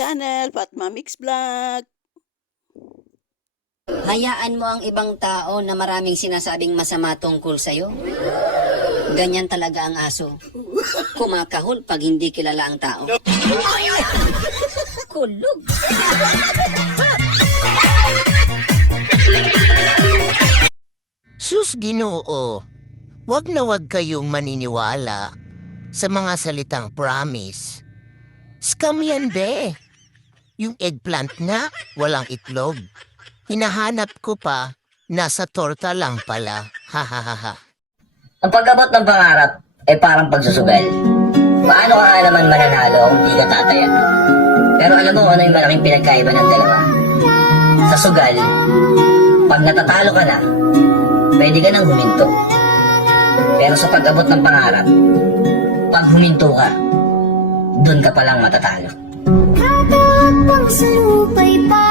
channel, Fatma Mix Vlog. Hayaan mo ang ibang tao na maraming sinasabing masama tungkol sa'yo. Ganyan talaga ang aso. Kumakahol pag hindi kilala ang tao. Kulog. Sus ginoo, wag na wag kayong maniniwala sa mga salitang promise. Scam yan be. Yung eggplant na walang itlog. Hinahanap ko pa, nasa torta lang pala. Ha ha ha ha. Ang pagkabot ng pangarap ay parang pagsusugal. Paano ka naman mananalo kung di ka tataya? Pero alam mo ano yung malaking pinagkaiba ng dalawa? Sa sugal, pag natatalo ka na, pwede ka nang huminto. Pero sa pag-abot ng pangarap, pag huminto ka, dun ka palang matatalo. 四五北罢